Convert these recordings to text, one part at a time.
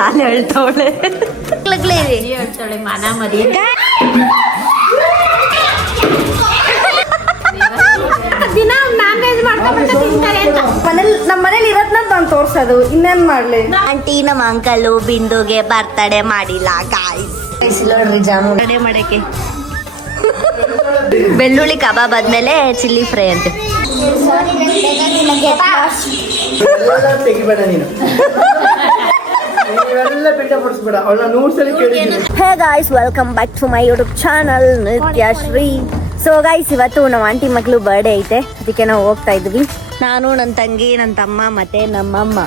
ಹಾಲು ಹೇಳ್ತಾವಳೆ ಹೇಳ್ತಾಳೆ ಮನ ಮದಿ ದಿನ ನಾನ್ ವೆಜ್ ಮಾಡ್ಕೊಂಡ್ಬಿಟ್ಟು ತಿಂತಾರೆ ಅಂತ ನಮ್ಮ ಮನೇಲಿ ಇರೋದ್ನ ನಾನು ತೋರ್ಸೋದು ಇನ್ನೇನ್ ಮಾಡ್ಲಿ. ಆಂಟಿ ನಮ್ಮ ಅಂಕಲು ಬಿಂದುಗೆ ಬರ್ತಡೇ ಮಾಡಿಲ್ಲ ಗಾಯ್ಸ್ ನೋಡ್ರಿ ಜಾಮೂನ್ ಬರ್ತಡೇ ಮಾಡಕ್ಕೆ ಬೆಳ್ಳುಳ್ಳಿ ಕಬಾಬ್ ಆದ್ಮೇಲೆ ಚಿಲ್ಲಿ ಫ್ರೈ ಅಂತೆ. ತೆಗಿಬೇಡ ನೀನು ನೀವೆಲ್ಲ ಬೆಟ್ಟ ಪಡಿಸ್ಬೇಡ ಅವಳ 100 ಸಲ ಕೇಳಿದ್ದೀನಿ. Hey guys welcome back to my YouTube channel Nithyashree. So guys ಇವತ್ತು ನಮ್ಮ ಆಂಟಿ ಮಗಳು ಬರ್ಡೇ ಐತೆ, ಅದಕ್ಕೆ ನಾವು ಹೋಗ್ತಾ ಇದ್ವಿ. ನಾನು ನನ್ನ ತಂಗಿ ನನ್ನ ತಮ್ಮ ಮತ್ತೆ ನಮ್ಮಮ್ಮ.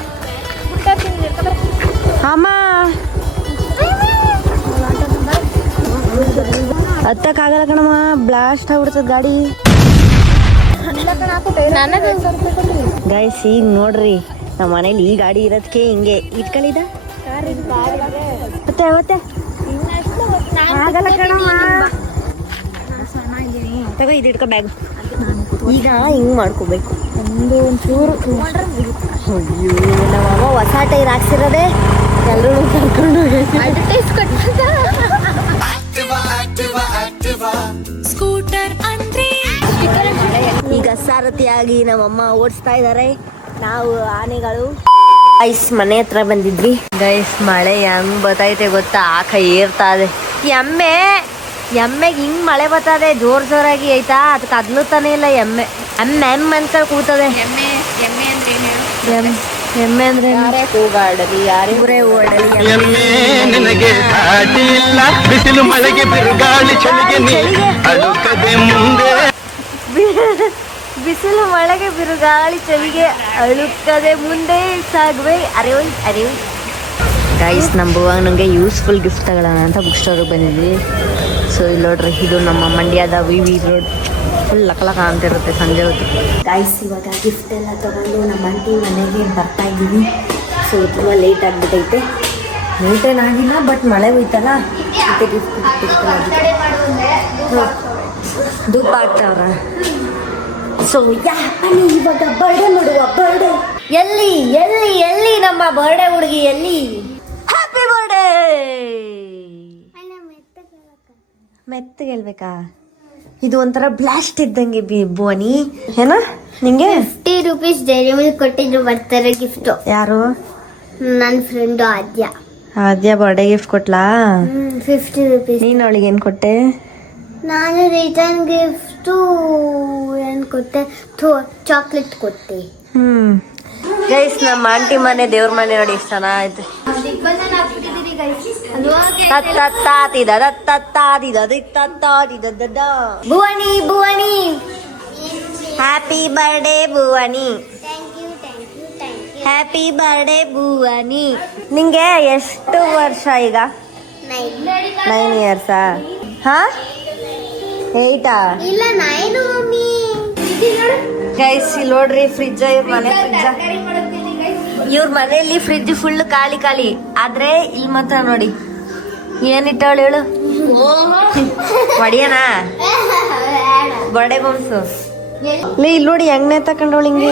ಅಮ್ಮ ಹತ್ತಕ್ಕಾಗಲ್ಲ ಕಣಮ್ಮ, ಬ್ಲಾಸ್ಟ್ ಆಗ್ಬಿಡ್ತದ ಗಾಡಿ. ಗೈಸ್ ಈಗ ನೋಡ್ರಿ ನಮ್ಮ ಮನೇಲಿ ಈ ಗಾಡಿ ಇರೋದಕ್ಕೆ ಹಿಂಗೆ ಇಟ್ಕೊಂಡಿದ ಮತ್ತೆ ಮತ್ತೆ ಆಗಲ್ಲ ಕಣಮ್ಮ. ತಗೋ ಇದು ಇಟ್ಕೋ ಬ್ಯಾಗ್. ಈಗ ಹಿಂಗ್ ಮಾಡ್ಕೋಬೇಕು ಒಂಚೂರು. ಅಯ್ಯೋ ನಮ್ಮಮ್ಮ ಹೊಸ ಟೈರ್ ಹಾಕ್ಸಿರೋದೆ ಎಲ್ಲರೂ ಕರ್ಕೊಂಡು ಸ್ಕೂಟರ್ ಅಂದ್ರೆ ಈಗ ಸಾರಥಿಯಾಗಿ ನಮ್ಮಮ್ಮ ಓಡಿಸ್ತಾ ಇದಾರೆ, ನಾವು ಆನೆಗಳು. ಗೈಸ್ ಮನೆ ಹತ್ರ ಬಂದಿದ್ವಿ. ಗೈಸ್ ಮಳೆ ಹೆಂಗ್ ಬರ್ತೈತೆ ಗೊತ್ತಾ, ಆಕ ಏರ್ತಾ ಇದೆ. ಎಮ್ಮೆಗೆ ಹಿಂಗ್ ಮಳೆ ಬರ್ತದೆ ಜೋರಾಗಿ ಆಯ್ತಾ, ಅದಕ್ಕೆ ಕದ್ಲುತ್ತಾನೆ ಇಲ್ಲ ಎಮ್ಮೆ. ಎಮ್ಮೆ ಅಂತ ಕೂತದೆ. ಎಮ್ಮೆ ಅಂದ್ರೆ ಯಾರೇ ಕೂಗಾಡಲಿ ಯಾರೇ ಓಡಲಿ ನಿನಗೆ ದಾಟಿ ಇಲ್ಲ, ಬಿಸಿಲು ಮಳೆಗೆ ಬಿರುಗಾಳಿ ಚಳಿಗೆ ಅಳುಕದೆ ಮುಂದೆ. ಬಿಸಿಲು ಮಳೆಗೆ ಬಿರುಗಾಳಿ ಚಳಿಗೆ ಅಳುಕದೆ ಮುಂದೆ ಸಾಗುವೆ ಅರೆವಯ್ ಅರೆವಯ್. ಗೈಸ್ ನಂಬುವಾಗ ನನಗೆ ಯೂಸ್ಫುಲ್ ಗಿಫ್ಟ್ ತಗೊಳ್ಳೋಣ ಅಂತ ಬುಕ್ ಸ್ಟೋರಿಗೆ ಬಂದಿದ್ವಿ. ಸೊ ಇಲ್ಲಿ ನೋಡ್ರಿ, ಇದು ನಮ್ಮ ಮಂಡ್ಯದ ವಿ ರೋಡ್ ಫುಲ್ ಲಕಲಕ ಅಂತಿರುತ್ತೆ ಸಂಜೆ ಹೊತ್ತು. ಗೈಸ್ ಇವಾಗ ಗಿಫ್ಟ್ ಎಲ್ಲ ತಗೊಂಡು ನಮ್ಮ ಆಂಟಿ ಮನೆಗೆ ಬರ್ತಾ ಇದ್ದೀವಿ. ಸೊ ತುಂಬ ಲೇಟ್ ಆಗಿಬಿಟ್ಟೈತೆ. ಲೇಟೇನಾಗಿಲ್ಲ ಬಟ್ ಮಳೆ ಹೋಯ್ತಲ್ಲ, ಮತ್ತೆ ಗಿಫ್ಟ್ ಧೂಪ ಆಗ್ತಾವ್ರ. ಸೊ ಬನ್ನಿ ಇವಾಗ ಬರ್ಡೇ ಮಾಡುವ. ಬರ್ಡೇ ಎಲ್ಲಿ ಎಲ್ಲಿ ಎಲ್ಲಿ ನಮ್ಮ ಬರ್ಡೇ ಹುಡುಗಿ ಎಲ್ಲಿ? Happy birthday. ಮೆತ್ತಗೆ ಹೇಳ್ಬೇಕಾ? ಇದು ಒಂಥರ ಬ್ಲಾಸ್ಟ್ ಇದ್ದಂಗೆ ಭುವನಿ ಏನ ನಿಂಗೆ? 50 ರೂಪೀಸ್ ಡೈರಿ ಮಿಲ್ಕ್ ಕೊಟ್ಟಿದ್ರು ಬರ್ತಾರೆ ಗಿಫ್ಟ್. ಯಾರು? ನನ್ನ ಫ್ರೆಂಡ್ ಆದ್ಯ ಬರ್ಡೇ ಗಿಫ್ಟ್ ಕೊಟ್ಲಾ? 50 ರೂಪೀಸ್. ನೀನ್ ಅವಳಿಗೆ ಏನ್ ಕೊಟ್ಟೆ? ನಾನು ರಿಟರ್ನ್ ಗಿಫ್ಟ್ ಏನ್ ಕೊಟ್ಟೆ? ಚಾಕ್ಲೇಟ್ ಕೊಟ್ಟೆ. ಗೈಸ್ ನಮ್ಮ ಆಂಟಿ ಮನೆ ದೇವ್ರ ಮನೆ ನೋಡಿ ಎಷ್ಟು ಚೆನ್ನಾಗೈತೆ. Bhuvani Bhuvani happy birthday Bhuvani. Happy birthday Bhuvani. ನಿಂಗೆ ಎಷ್ಟು ವರ್ಷ ಈಗ? 9 ಇಯರ್ಸ್. ಹಾ 8 ಇಲ್ಲ 9 ಮಮ್ಮಿ. ಗೈಸ್ ಇಲ್ಲಿ ನೋಡ್ರಿ ಫ್ರಿಡ್ಜ್, ಇವ್ರ ಮನೆ ಫ್ರಿಡ್ಜ್. ಇವ್ರ ಮನೆಯಲ್ಲಿ ಫ್ರಿಡ್ಜ್ ಫುಲ್ ಖಾಲಿ ಖಾಲಿ, ಆದ್ರೆ ಇಲ್ಲಿ ಮಾತ್ರ ನೋಡಿ ಏನಿಟ್ಟವಳು ಹೇಳು. ಒಡಿಯನಾ ಬರ್ಡೇ ಬಮ್ಸು ಇಲ್ಲಿ ನೋಡಿ ಹೆಂಗ್ನೆ ತಕೊಂಡವಳು ಹಿಂಗೆ.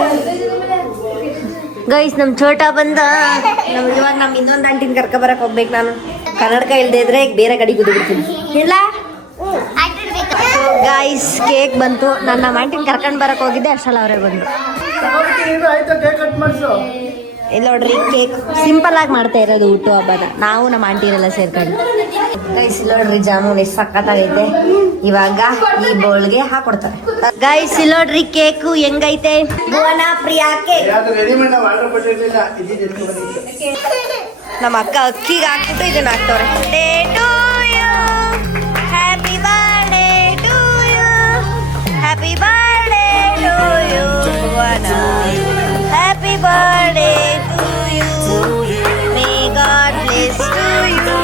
ಗೈಸ್ ನಮ್ ಛೋಟಾ ಬಂದ. ಇವಾಗ ನಮ್ ಇನ್ನೊಂದು ಆಂಟಿನ ಕರ್ಕ ಬರಕ್ ಹೋಗ್ಬೇಕು. ನಾನು ಕನ್ನಡಕ ಇಲ್ದೇ ಇದ್ರೆ ಬೇರೆ ಕಡೆ ಕುದಿಬಿಡ್ತೀನಿ ಇಲ್ಲ. ಗೈಸ್ ಕೇಕ್ ಬಂತು. ನನ್ನ ನಮ್ಮ ಆಂಟಿನ ಕರ್ಕೊಂಡ್ ಬರಕ್ ಹೋಗಿದ್ದೆ, ಅಷ್ಟಲ್ಲ ಅವರೇ ಬಂದು. ಇಲ್ಲ ನೋಡ್ರಿ ಕೇಕ್ ಸಿಂಪಲ್ ಆಗಿ ಮಾಡ್ತಾ ಇರೋದು ಹುಟ್ಟು ಹಬ್ಬದ, ನಾವು ನಮ್ಮ ಆಂಟಿರೆಲ್ಲ ಸೇರ್ಕೊಂಡು. ಗೈಸ್ ಇಲ್ಲಿ ನೋಡ್ರಿ ಜಾಮೂನ್ ಎಷ್ಟು ಸಕ್ಕತ್ತಾಗೈತೆ. ಇವಾಗ ಈ ಬೌಲ್ಗೆ ಹಾಕೊಡ್ತಾರೆ. ಗೈಸ್ ಇಲ್ಲಿ ನೋಡ್ರಿ ಕೇಕು ಹೆಂಗೈತೆ. ಭುವನ ಪ್ರಿಯಾ ಕೇಕ್. ನಮ್ಮ ಅಕ್ಕ ಅಕ್ಕಿಗೆ ಹಾಕ್ಬಿಟ್ಟು ಇದನ್ನ ಹಾಕ್ತವ್ರೆ. Happy birthday to you, happy birthday to you Bhuvana, happy birthday to you, may God bless to you,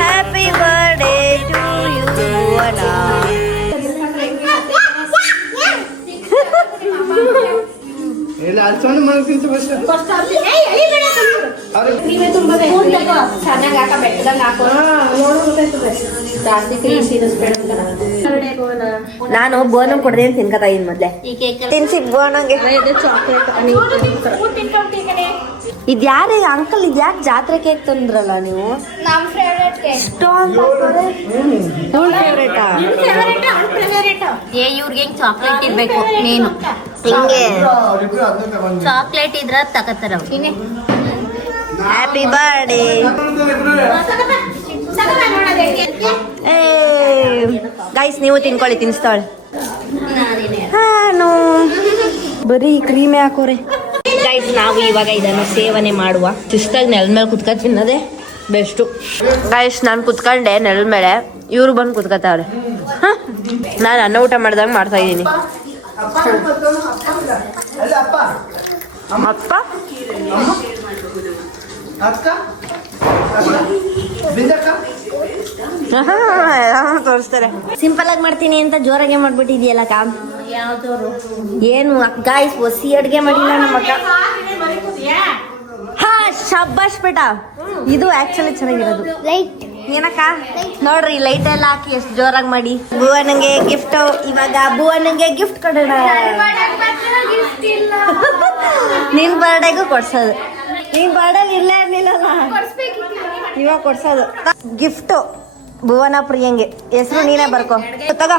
happy birthday to you Bhuvana. ನಾನು ಬೋನಂ ಕೊಡದೆ ಅಂತ ತಿನ್ಕತಾ ಇದೀನಿ ಮೊದ್ಲೆ. ತಿನ್ಸಿ ಬೋನಂಗೆ. ಇದ್ಯಾರೇ ಅಂಕಲ್ ಇದ್ಯಾಕೆ ಜಾತ್ರೆ ಕೇಕ್ ತಂದ್ರಲ್ಲ ನೀವು? ನಮ್ಮ ಫೇವ್ರೆಟ್ ಕೇಕ್. ಇಷ್ಟೊಂದು ಫೇವ್ರೇಟಾ? ಇವ್ರಿಗೆ ಹೆಂಗ್ ಚಾಕ್ಲೇಟ್ ಇರ್ಬೇಕು ನೀನು ಹಿಂಗೆ ಚಾಕ್ಲೇಟ್ ಇದ್ರ ತಗತಾರ. Happy birthday. ಗೈಸ್ ನೀವು ತಿನ್ಕೊಳ್ಳಿ, ತಿನ್ಸ್ತಾಳೆ. ಹಾನು ಬರೀ ಕ್ರೀಮೇ ಹಾಕೋರೆ. ಗೈಸ್ ನಾವು ಇವಾಗ ಇದನ್ನು ಸೇವನೆ ಮಾಡುವ. ಶಿಸ್ತಾಗಿ ನೆಲದ ಮೇಲೆ ಕುತ್ಕೊಂಡು ತಿನ್ನೋದೇ ಬೆಸ್ಟು. ಗೈಸ್ ನಾನು ಕುತ್ಕೊಂಡೆ ನೆಲದ ಮೇಲೆ, ಇವ್ರು ಬಂದು ಕುತ್ಕೋತಾವ್ರೆ. ನಾನು ಅನ್ನ ಊಟ ಮಾಡಿದಾಗ ಮಾಡ್ತಾ ಇದ್ದೀನಿ. ಅಪ್ಪ ತೋರಿಸ್ತಾರೆ. ಸಿಂಪಲ್ ಆಗಿ ಮಾಡ್ತೀನಿ ಅಂತ ಜೋರಾಗೆ ಮಾಡ್ಬಿಟ್ಟಿದ್ಯಲ್ಲ ಅಕ್ಕ. ಏನು ಗಾಯ್ಸ್ ಹೊಸಿ ಅಡ್ಗೆ ಮಾಡಿಲ್ಲ ನಮ್ಮ ಅಕ್ಕ. ಹಾ ಶಬ್ಬಾಷ್ ಬೇಟ. ಇದು ಆಕ್ಚುಲಿ ಚೆನ್ನಾಗಿರೋದು. ಲೈಟ್ ಏನಕ್ಕ ನೋಡ್ರಿ ಲೈಟ್ ಎಲ್ಲ ಹಾಕಿ ಎಷ್ಟು ಜೋರಾಗಿ ಮಾಡಿ. ಭುವನಂಗೆ ಗಿಫ್ಟ್. ಇವಾಗ ಭುವನಂಗೆ ಗಿಫ್ಟ್ ಕೊಡೋಣ. ನಿನ್ ಬರ್ಡೇಗೂ ಕೊಡ್ಸೋದು. ನಿನ್ ಬರ್ಡೇ ಇರ್ಲೇ ಇರ್ಲಿಲ್ಲಲ್ಲ, ಇವಾಗ ಕೊಡ್ಸೋದು ಗಿಫ್ಟ್. ಭುವನ ಪ್ರಿಯಂಗೆ ಹೆಸರು ನೀನೇ ಬರ್ಕೊ. ತಗೋ.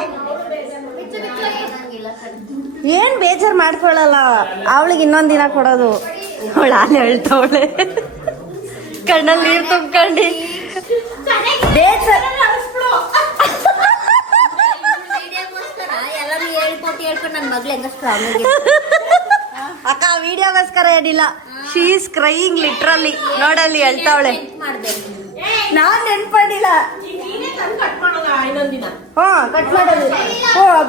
ಏನ್ ಬೇಜಾರ್ ಮಾಡ್ಕೊಳ್ಳಲ್ಲ, ಅವಳಿಗೆ ಇನ್ನೊಂದ್ ದಿನ ಕೊಡೋದು. ಅವಳು ಅಲ್ಲಿ ಹೇಳ್ತಾವಳೆ ಕಣ್ಣಲ್ಲಿ ನೀರು ತುಂಬ್ಕೊಂಡು. ಅಕ್ಕ ವಿಡಿಯೋಗೋಸ್ಕರ ಏನಿಲ್ಲ, ಶೀ ಈಸ್ ಕ್ರೈಯಿಂಗ್ ಲಿಟ್ರಲಿ. ನೋಡಲ್ಲಿ ಹೇಳ್ತಾವಳೆ. ನಾನ್ ನೆನ್ಪಡಿಲ್ಲ. ಕಟ್ ಮಾಡೋದು.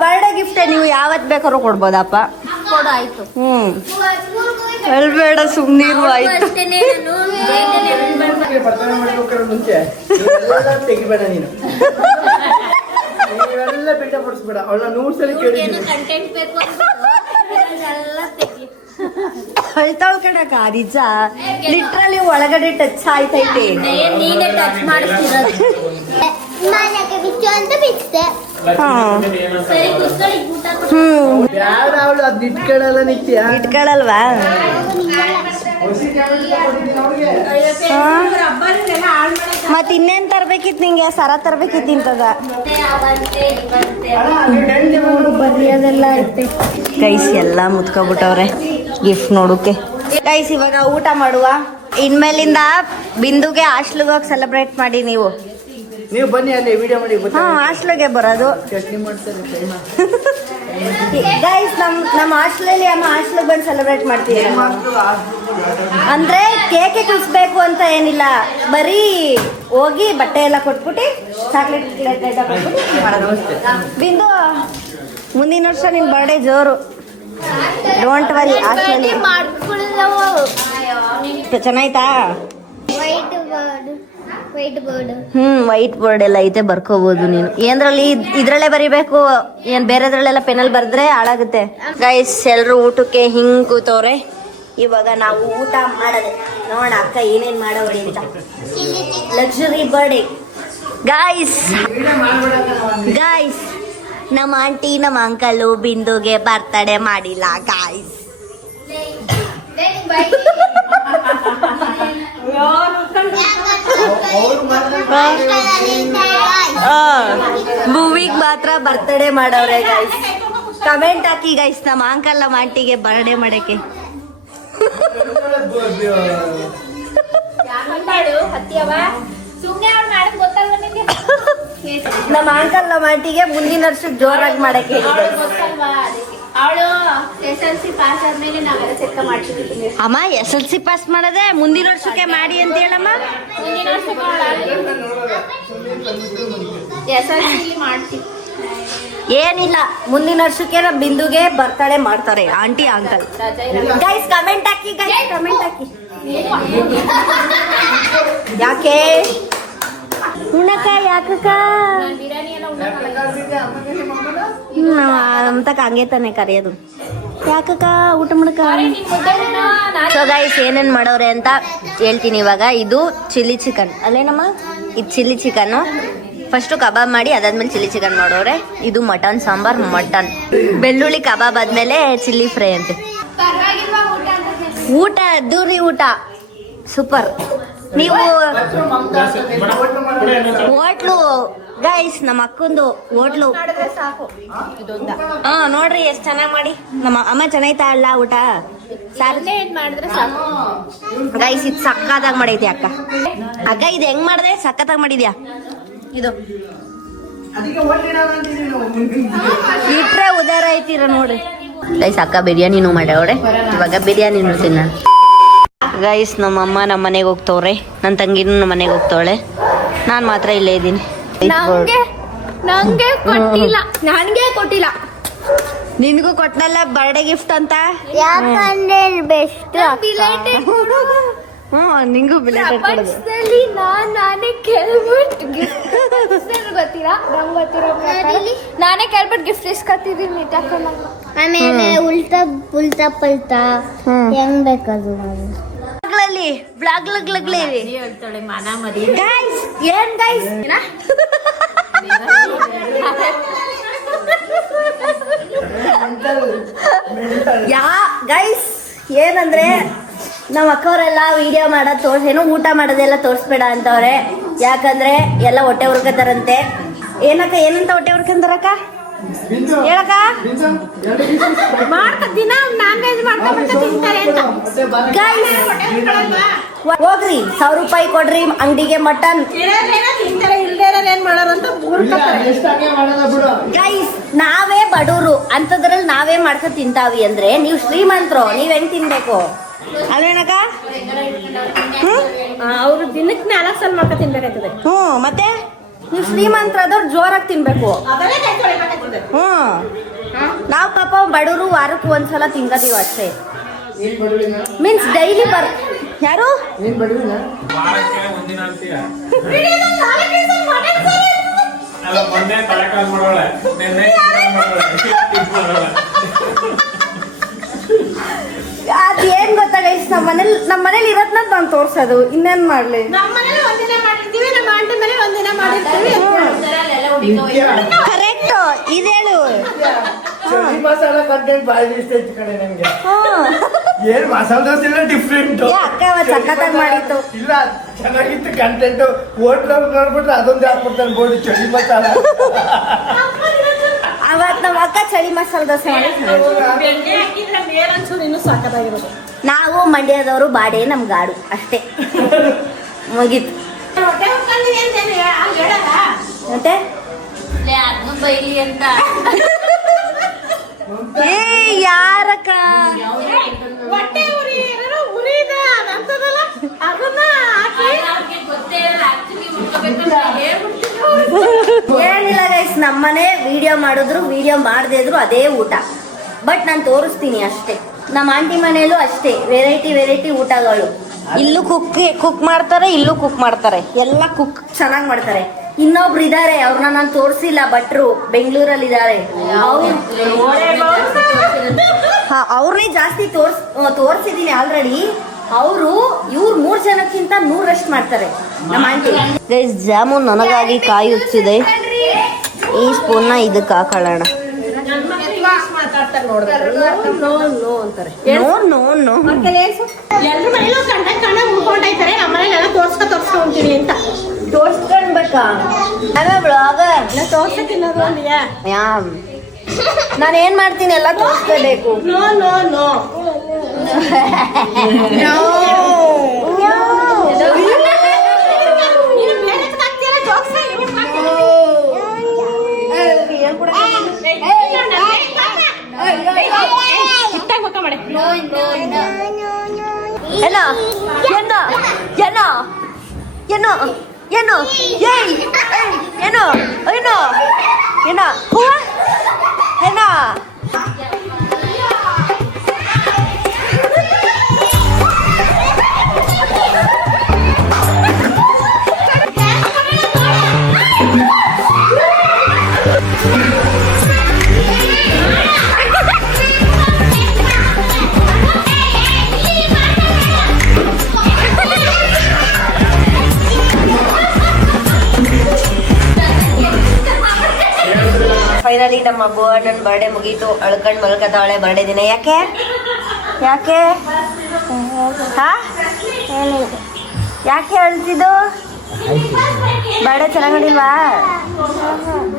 ಬರ್ಡೇ ಗಿಫ್ಟ್ ನೀವು ಯಾವತ್ ಬೇಕಾದ್ರೂ ಕೊಡ್ಬೋದಪ್ಪ. ಕೊಡು ಆಯ್ತು. ಹೇಳ್ಬೇಡ ಸುಮ್ನೀರು ಆಯ್ತು. ಮುಂಚೆ ತೆಗಿಬೇಡ ನೀನು. ನೀವೆಲ್ಲ ಬೆಟ್ಟ ಪಡಿಸ್ಬೇಡ. ಅವಳ 100 ಸಲ ಕೇಳಿದ್ದೀನಿ. ಹೇಳ್ತಾವ್ ಕಣಕ್ಕ ನಿಜ. ಲಿಟ್ರಲಿ ಒಳಗಡೆ ಟಚ್ ಆಯ್ತೈತೆ. ನೀನೇ ಟಚ್ ಮಾಡಿಸ್ತಿರೋದು. ಅವಳು ಅದ್ ಇಟ್ಕೊಳ್ಳಲ್ಲ ನಿತ್ಯ. ಇಟ್ಕೊಳಲ್ವಾ? ಮತ್ ಇನ್ನೇನ್ ತರ್ಬೇಕಿತ್ ನಿಂಗೆ? ಸರ ತರ್ಬೇಕಿತ್ತು ಇಂತದ. ಬರೆಯೋದೆಲ್ಲ ಐತೆ. ಗೈಸ್ ಎಲ್ಲ ಮುತ್ಕೊಬಿಟ್ಟವ್ರೆ ಗಿಫ್ಟ್ ನೋಡೋಕೆ. ಗೈಸ್ ಇವಾಗ ಊಟ ಮಾಡುವ. ಇನ್ಮೇಲಿಂದ ಬಿಂದುಗೆ ಹಾಸ್ಟ್ಲಿಗೆ ಹೋಗಿ ಸೆಲೆಬ್ರೇಟ್ ಮಾಡಿ. ನೀವು ಬನ್ನಿ ಅಲ್ಲಿ ವಿಡಿಯೋ ಮಾಡಿ. ಹಾಸ್ಟ್ಲಿಗೆ ಬರೋದು. ಚಟ್ನಿ ಮಾಡ್ತಾರೆ. ಗೈಸ್ ನಮ್ಮ ಹಾಸ್ಟ್ಲಲ್ಲಿ ಅಮ್ಮ ಹಾಸ್ಟ್ಲಿಗೆ ಬಂದು ಸೆಲೆಬ್ರೇಟ್ ಮಾಡ್ತೀವಿ. ಅಂದ್ರೆ ಕೇಕೆ ಕುಡಿಸ್ಬೇಕು ಅಂತ ಏನಿಲ್ಲ, ಬರೀ ಹೋಗಿ ಬಟ್ಟೆ ಎಲ್ಲ ಕೊಟ್ಬಿಟ್ಟು ಚಾಕ್ಲೇಟ್ ಕೊಟ್ಬಿಟ್ಟು ಮಾಡೋದು. ಬಿಂದು ಮುಂದಿನ ವರ್ಷ ನಿನ್ ಬರ್ಡೇ ಜೋರು. Don't worry. ಹಾಸ್ಟೆಲ್ ಚೆನ್ನಾಯ್ತಾ? ವೈಟ್ ಬೋರ್ಡ್ ಎಲ್ಲ ಐತೆ, ಬರ್ಕೋಬಹುದು ನೀನು. ಏನ್ರಲ್ಲಿ ಇದ್ರಲ್ಲೇ ಬರಿಬೇಕು, ಏನ್ ಬೇರೆದ್ರಲ್ಲೆಲ್ಲ ಪೆನಲ್ಲಿ ಬರ್ದ್ರೆ ಹಾಳಾಗುತ್ತೆ. ಗೈಸ್ ಎಲ್ರು ಊಟಕ್ಕೆ ಹಿಂಗ್ ಕೂತವ್ರೆ. ಇವಾಗ ನಾವು ಊಟ ಮಾಡದೆ ನೋಡ ಅಕ್ಕ ಏನೇನ್ ಮಾಡೋಡಿ ಅಂತ. Luxury birthday guys. ನಮ್ಮ ಆಂಟಿ ನಮ್ಮ ಅಂಕಲು ಬಿಂದುಗೆ ಬರ್ತಡೇ ಮಾಡಿಲ್ಲ ಗಾಯ್ಸ್. ಮೂವಿಗ್ ಮಾತ್ರ ಬರ್ತಡೇ ಮಾಡವ್ರೆ ಗೈಸ್. ಕಮೆಂಟ್ ಹಾಕಿ ಗೈಸ್ ನಮ್ಮ ಅಂಕಲ್ ನಮ್ಮ ಆಂಟಿಗೆ ಬರ್ಡೇ ಮಾಡಕ್ಕೆ. ನಮ್ಮ ಅಂಕಲ್ ನಮ್ಮ ಆಂಟಿಗೆ ಮುಂದಿನ ವರ್ಷಕ್ಕೆ ಜೋರಾಗಿ ಮಾಡಕ್ಕೆ. ಅವಳು SLC ಪಾಸ್ ಆದ್ಮೇಲೆ ನಾವೆಲ್ಲ ಚೆಕ್ ಮಾಡ್ತಿದ್ದೀವಿ. ಅಮ್ಮ SLC ಪಾಸ್ ಮಾಡದೆ ಮುಂದಿನ ವರ್ಷಕ್ಕೆ ಮಾಡಿ ಅಂತ ಹೇಳಮ್ಮ. ಮುಂದಿನ ವರ್ಷಕ್ಕೆ SLC ಮಾಡ್ತೀವಿ. ಏನಿಲ್ಲ, ಮುಂದಿನ ವರ್ಷಕ್ಕೆ ಬಿಂದುಗೆ ಬರ್ತಡೇ ಮಾಡ್ತಾರೆ ಆಂಟಿ ಅಂಕಲ್. ಗೈಸ್ ಕಮೆಂಟ್ ಹಾಕಿ, ಗೈಸ್ ಕಮೆಂಟ್ ಹಾಕಿ. ಯಾಕೆ ಉಣ್ಣಕ್ಕ? ಯಾಕಕ್ಕ ನಮ್ತಕ್ಕ ಹಂಗೆ ತಾನೆ ಕರೆಯೋದು. ಯಾಕಕ್ಕ ಊಟ ಮಾಡಕ? ಸೊ ಗೈಸ್ ಏನೇನ್ ಮಾಡೋರೆ ಅಂತ ಹೇಳ್ತೀನಿ ಇವಾಗ. ಇದು ಚಿಲ್ಲಿ ಚಿಕನ್ ಅಲ್ಲೇನಮ್ಮ? ಇದು ಚಿಲ್ಲಿ ಚಿಕನ್ನು. ಫಸ್ಟು ಕಬಾಬ್ ಮಾಡಿ ಅದಾದ್ಮೇಲೆ ಚಿಲ್ಲಿ ಚಿಕನ್ ಮಾಡೋರೆ. ಇದು ಮಟನ್ ಸಾಂಬಾರ್, ಮಟನ್ ಬೆಳ್ಳುಳ್ಳಿ ಕಬಾಬ್ ಆದ್ಮೇಲೆ ಚಿಲ್ಲಿ ಫ್ರೈ ಅಂತೆ. ಊಟ ದೂರಿ ಊಟ ಸೂಪರ್. ನೀವು ಹೋಟ್ಲು ಗೈಸ್, ನಮ್ಮ ಅಕ್ಕಂದು ಹೋಟ್ಲು. ಹಾ ನೋಡ್ರಿ ಎಷ್ಟ್ ಚೆನ್ನಾಗ್ ಮಾಡಿ. ನಮ್ಮ ಅಮ್ಮ ಚೆನ್ನಾಯ್ತಾ ಅಲ್ಲ ಊಟ ಸಾರ್ ಮಾಡಿದ್ರೆ ಸಾಕು. ಗೈಸ್ ಇದು ಸಕ್ಕತ್ತಾಗ್ ಮಾಡೈತಿ ಅಕ್ಕ. ಅಕ್ಕ ಇದು ಹೆಂಗ್ ಮಾಡ್ದೆ? ಸಕ್ಕತ್ತಾಗ್ ಮಾಡಿದ್ಯಾ. ಇದು ಇಟ್ರೆ ಉದಾರ ಐತಿರ ನೋಡ್ರಿ ಗೈಸ್. ಅಕ್ಕ ಬಿರಿಯಾನಿನೂ ಮಾಡ್ಯಾವ್ರೆ. ಇವಾಗ ಬಿರಿಯಾನಿನೂ ತಿನ್ನೋಣ ಗೈಸ್. ನಮ್ಮಮ್ಮ ನಮ್ಮ ಮನೆಗೆ ಹೋಗ್ತವ್ರೆ, ನನ್ನ ತಂಗಿನೂ ನಮ್ಮ ಮನೆಗೆ ಹೋಗ್ತಾವಳೆ. ನಾನು ಮಾತ್ರ ಇಲ್ಲೇ ಇದ್ದೀನಿ. ನಂಗೆ ಕೊಟ್ಟಿಲ್ಲ. ನಿನ್ಗೂ ಕೊಟ್ಟನಲ್ಲ ಬರ್ಡೇ ಗಿಫ್ಟ್ ಅಂತ. ಯಾಕಂದ್ರೆ ಬೆಸ್ಟ್ ನಿಂಗೂ ಬಿಲೇಟೆಡ್ ಕೊಡೋದು. ನಾನೇ ಕೇಳ್ಬಿಟ್ಟು ಗೊತ್ತಿಲ್ಲ, ನಂಗೆ ಗೊತ್ತಿರೋ ನಾನೇ ಕೇಳ್ಬಿಟ್ಟು ಗಿಫ್ಟ್ ಇಸ್ಕೊತಿದ್ದೀನಿ ನಿಜಕ್ಕಲ್ಲ. ಆಮೇಲೆ ಉಲ್ಟಾ ಉಲ್ಟಾ ಪಲ್ಟಾ ಹೆಂಗ್ ಬೇಕದು ಬ್ಲಾಗ್ಲಗ್ಲಗ್ಲೇ ಗೈಸ್. ಏನ್ ಗೈಸ್ ಗೈಸ್ ಏನಂದ್ರೆ ನಮ್ಮ ಅಕ್ಕವರೆಲ್ಲ ವಿಡಿಯೋ ಮಾಡೋದು ಏನೋ ಊಟ ಮಾಡೋದೆಲ್ಲ ತೋರಿಸ್ಬೇಡ ಅಂತವ್ರೆ. ಯಾಕಂದ್ರೆ ಎಲ್ಲ ಹೊಟ್ಟೆ ಹುರ್ಕತಾರಂತೆ. ಏನಕ್ಕ ಏನಂತ ಹೊಟ್ಟೆ ಹುರ್ಕಂತಾರಕ್ಕ ಹೇಳಕ್ಕ? ದಿನ ನಾನ್ ವೆಜ್ ಮಾಡ್ಕೊಂಡ್ಬಿಟ್ಟು ತಿಂತಾರೆ ಅಂತ. ಹೋಗ್ರಿ 1000 ರೂಪಾಯಿ ಕೊಡ್ರಿ ಅಂಗಡಿಗೆ ಮಟನ್. ಗೈಸ್ ನಾವೇ ಬಡವರು ಅಂತದ್ರಲ್ಲಿ ನಾವೇ ಮಾಡ್ಕೊಂಡ್ ತಿಂತಾವಿ ಅಂದ್ರೆ ನೀವು ಶ್ರೀಮಂತರು, ನೀವ್ ಹೆಂಗ್ ತಿನ್ಬೇಕು ಅಲ್ವೇನಕ್ಕ? ಅವ್ರು ದಿನಕ್ಕೆ 4 ಸಲ ಮಾಡ್ಕೊಂಡ್ ತಿನ್ಬೇಕಾಗ್ತದೆ. ಮತ್ತೆ ನೀವು ಶ್ರೀಮಂತರಾದವ್ರು ಜೋರಾಗಿ ತಿನ್ಬೇಕು. ನಾವ್ ಪಾಪ ಬಡವರು ವಾರಕ್ಕೆ ಒಂದ್ಸಲ ತಿನ್ಕತೀವಿ ಅಷ್ಟೇ. ಮೀನ್ಸ್ ಡೈಲಿ ಯಾರು ಅದೇನ್ ಗೊತ್ತಾ ಗೈಸ್, ನಮ್ಮ ಮನೇಲಿ ಇರೋದ್ನ ನಾನು ತೋರ್ಸೋದು. ಇನ್ನೇನ್ ಮಾಡ್ಲಿ? ನಮ್ಮ ಮನೇಲಿ ಒಂದಿನ ಮಾಡಿರ್ತೀವಿ, ನಮ್ಮ ಆಂಟಿ ಮನೇಲಿ ಒಂದಿನ ಮಾಡಿರ್ತೀವಿ. ಕರೆಕ್ಟ್ ಇದೇಳು. ಮಸಾಲ ಕಂಟೆಂಟ್ ಬಾರಿ ಇಷ್ಟ ಐತಿ ಕಡೆ ನಂಗೆ. ಏನ್ ಮಸಾಲ ದೋಸೆ ಇಲ್ಲ ಡಿಫ್ರೆಂಟ್. ಅಕ್ಕ ಸಖತ್ತಾಗಿ ಮಾಡಿತ್ತು. ಇಲ್ಲ ಚೆನ್ನಾಗಿತ್ತು ಕಂಟೆಂಟ್. ಹೋಟ್ಲ್ ನೋಡ್ಬಿಟ್ರೆ ಅದೊಂದು ಹಾಕ್ಬಿಡ್ತಾರೆ ಬೋರ್ಡ್ ಚಳಿ ಮಸಾಲ. ಅವತ್ ನಮ್ಮ ಅಕ್ಕ ಚಳಿ ಮಸಾಲ ದೋಸೆ ಮಾಡಿ. ನಾವು ಮಂಡ್ಯದವರು, ಬಾಡೆ ನಮ್ ಗಾಡು ಅಷ್ಟೇ ಮುಗೀತು. ಮತ್ತೆ ಏ ಯಾರಕ್ಕ ಏನಿಲ್ಲ ಗೈಸ್, ನಮ್ಮನೆ ವಿಡಿಯೋ ಮಾಡಿದ್ರು ವಿಡಿಯೋ ಮಾಡದೇ ಇದ್ರು ಅದೇ ಊಟ. ಬಟ್ ನಾನು ತೋರಿಸ್ತೀನಿ ಅಷ್ಟೇ. ನಮ್ಮ ಆಂಟಿ ಮನೆಯಲ್ಲೂ ಅಷ್ಟೇ ವೆರೈಟಿ ಊಟಗಳು. ಇಲ್ಲೂ ಕುಕ್ ಮಾಡ್ತಾರೆ, ಇಲ್ಲೂ ಕುಕ್ ಮಾಡ್ತಾರೆ. ಎಲ್ಲ ಕುಕ್ ಚೆನ್ನಾಗಿ ಮಾಡ್ತಾರೆ. ಇನ್ನೊಬ್ರು ಇದಾರೆ, ಅವ್ರನ್ನ ನಾನು ತೋರಿಸಿಲ್ಲ, ಭಟ್ರು ಬೆಂಗಳೂರಲ್ಲಿ ಇದಾರೆ. ಅವ್ರನ್ನೇ ಜಾಸ್ತಿ ತೋರ್ಸಿದೀನಿ ಆಲ್ರೆಡಿ. ಅವರು ಇವ್ರು 3 ಜನಕ್ಕಿಂತ 100ರಷ್ಟು ಮಾಡ್ತಾರೆ ನಮ್ಮ ಆಂಟಿ. ಗೈಸ್ ಜಾಮೂನ್ ನನಗಾಗಿ ಕಾಯಿ ಉಚ್ಚಿದೆ. ಈ ಸ್ಪೂನ್ನ ಇದಕ್ಕೆ ಹಾಕೊಳ್ಳೋಣ. ಎಲ್ರ ಮನೇಲೂ ಕಣ್ಣ ಉಳ್ಕೊಂಡೈತಾರೆ. ನಮ್ಮ ಮನೇಲೆಲ್ಲ ತೋರ್ಸ್ಕೊಂತೀನಿ ಅಂತ ತೋರ್ಸ್ಕೊಂಡ್ಬೇಕಾ? ಬ್ಲಾಗರ್ ತೋರ್ಸ ತಿನ್ನೋದು ಅಂದ್ಯಾ? ನಾನು ಏನ್ ಮಾಡ್ತೀನಿ ಎಲ್ಲ ತೋರಿಸ್ಕೋಬೇಕು. ನೋ ನೋ ನೋ ಏನೋ ಏನೋ ಏನೋ ಏನೋ ಏನೋ ಏಯ್ ಏನೋ ಏನೋ ಏನೋ ಹೂವ ಏನೋ ಫೈನಲಿ ನಮ್ಮ ಬೋರ್ಡನ್ ಬರ್ಡೇ ಮುಗೀತು. ಅಳ್ಕೊಂಡ್ ಮಲ್ಕತಾವಳೆ ಬರ್ಡೇ ದಿನ. ಯಾಕೆ ಹಾ ಯಾಕೆ ಹೇಳ್ತಿದ್ದು ಬರ್ಡೇ ಚೆನ್ನಾಗಿ ನೋಡಿಲ್ವಾ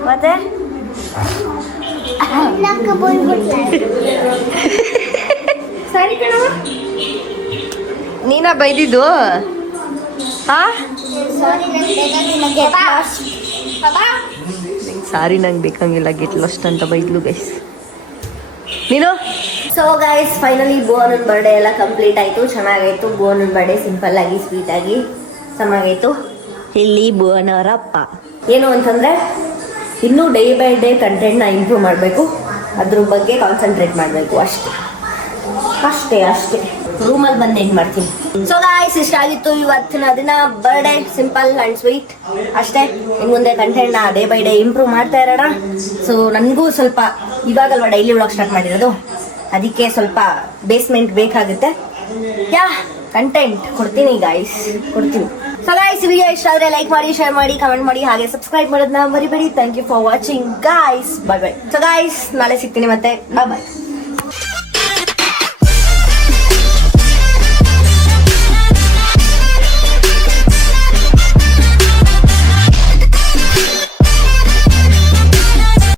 ಮತ್ತೆ ಸರಿ ಕಣವ. ನೀನ ಬೈದಿದ್ದು ಹಾ ಸಾರಿ ನಂಗೆ ಬೇಕಂಗಿಲ್ಲ ಗೆಟ್ ಲಾಸ್ಟ್ ಅಂತ ಬೈದ್ಲು ಗೈಸ್ ನೀನು. ಸೊ ಗೈಸ್ ಫೈನಲಿ ಭುವನನ್ ಬರ್ಡೇ ಎಲ್ಲ ಕಂಪ್ಲೀಟ್ ಆಯ್ತು, ಚೆನ್ನಾಗಾಯ್ತು. ಭುವನನ್ ಬರ್ಡೇ ಸಿಂಪಲ್ ಆಗಿ ಸ್ವೀಟ್ ಆಗಿ ಚೆನ್ನಾಗಾಯ್ತು. ಇಲ್ಲಿ ಭುವನ್ ಅವರ ಅಪ್ಪ ಏನು ಅಂತಂದ್ರೆ ಇನ್ನೂ ಡೇ ಬೈ ಡೇ ಕಂಟೆಂಟ್ನ ಇಂಪ್ರೂವ್ ಮಾಡಬೇಕು, ಅದ್ರ ಬಗ್ಗೆ ಕಾನ್ಸಂಟ್ರೇಟ್ ಮಾಡಬೇಕು ಅಷ್ಟೇ ಅಷ್ಟೇ ಅಷ್ಟೇ. ರೂಮಲ್ಲಿ ಬಂದು ಏನು ಮಾಡ್ತೀನಿ. ಸೊ ಗಾಯ್ಸ್ ಇಷ್ಟ ಆಗಿತ್ತು ಇವತ್ತಿನ ದಿನ ಬರ್ಡೇ ಸಿಂಪಲ್ ಅಂಡ್ ಸ್ವೀಟ್ ಅಷ್ಟೇ. ಇನ್ನು ಮುಂದೆ ಕಂಟೆಂಟ್ನ ಡೇ ಬೈ ಡೇ ಇಂಪ್ರೂವ್ ಮಾಡ್ತಾ ಇರೋಣ. ಸೊ ನನಗೂ ಸ್ವಲ್ಪ ಇವಾಗಲ್ವಾ ಡೈಲಿ ವ್ಲಾಗ್ ಸ್ಟಾರ್ಟ್ ಮಾಡಿರೋದು, ಅದಕ್ಕೆ ಸ್ವಲ್ಪ ಬೇಸ್ಮೆಂಟ್ ಬೇಕಾಗುತ್ತೆ. ಯಾ ಕಂಟೆಂಟ್ ಕೊಡ್ತೀನಿ ಗಾಯ್ಸ್, ಕೊಡ್ತೀನಿ. ಸೊ ಗಾಯ್ಸ್ ವಿಡಿಯೋ ಇಷ್ಟ ಆದರೆ ಲೈಕ್ ಮಾಡಿ, ಶೇರ್ ಮಾಡಿ, ಕಮೆಂಟ್ ಮಾಡಿ, ಹಾಗೆ ಸಬ್ಸ್ಕ್ರೈಬ್ ಮಾಡೋದನ್ನ ಮರಿಬೇಡಿ. Thank you for watching guys. Bye bye. So guys ನಾಳೆ ಸಿಗ್ತೀನಿ ಮತ್ತೆ. ಬಾಯ್ ಬಾಯ್.